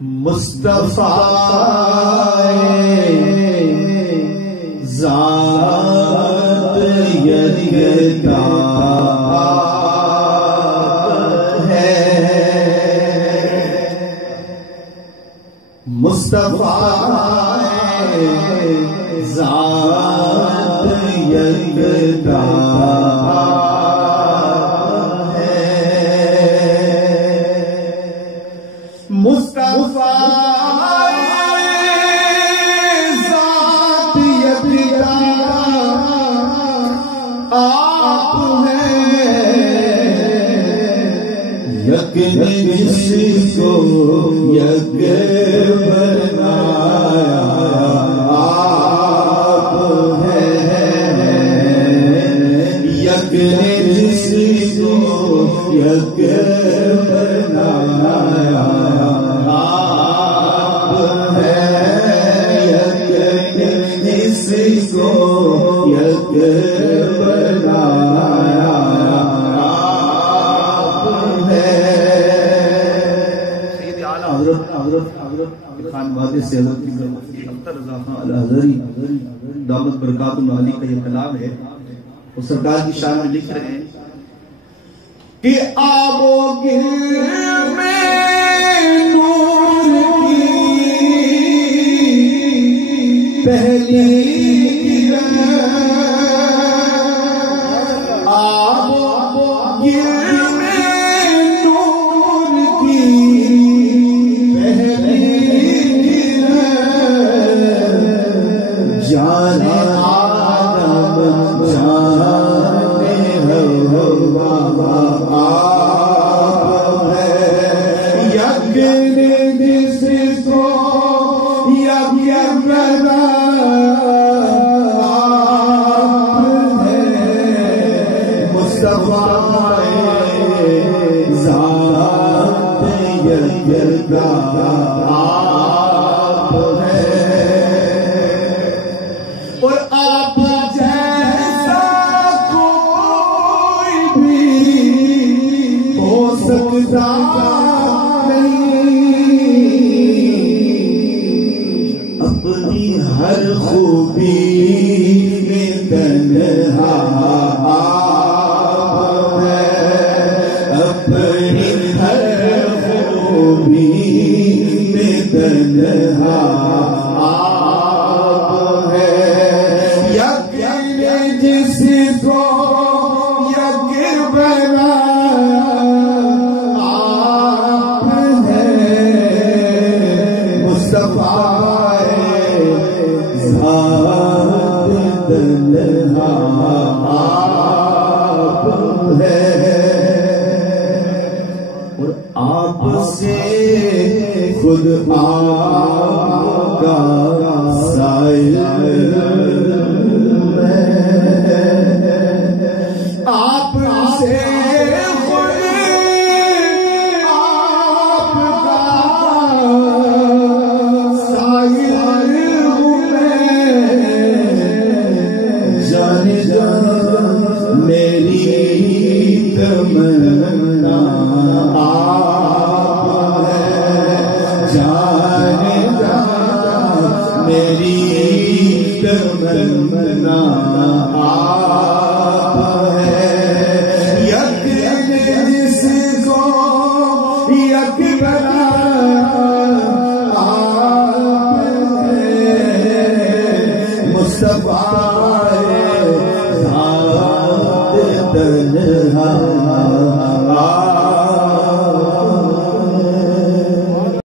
مصطفیٰ ذات یکتا ہے، مصطفیٰ ذات یکتا ہے، مصطفیٰ ذات یکتا آپ ہیں، یک جس کو یک بنایا آپ ہیں، یک جس کو یک بنایا آپ ہیں، یک جس کو یک بنایا آپ ہیں۔ سید اعلیٰ حضرت خان وادی سے حضرت اختر رضا خان الازہری دامت برکات العالی کا یہ کلام ہے، وہ سرکار کی شان میں لکھ رہے ہیں کہ آب و گل میں نور کی پہلی کرن، آب و گل میں نور کی پہلی کرن، جان آدم جان حوا آپ ہے، یک جس کو یک بنا آپ ہے، مصطفیٰ ذات یکتا آپ ہے، اور آپ جیسا کوئی بھی ہو سکتا نہیں، اپنی ہر خوبی میں تنہا آپ ہے، اپنی ہر خوبی میں تنہا آپ ہے، یک جس کو یک بنا آپ ہے، مصطفیٰ ذات تنہا آپ ہے، اور آپ سے خود آپ کا سائل آپ سے خود آپ کا سائل ہوں میں، جان جان میری تمنا آپ ہے، جان جان میری تمنا آپ ہے، یک جس کو یک بنا آپ ہے، مصطفیٰ ذات تنہا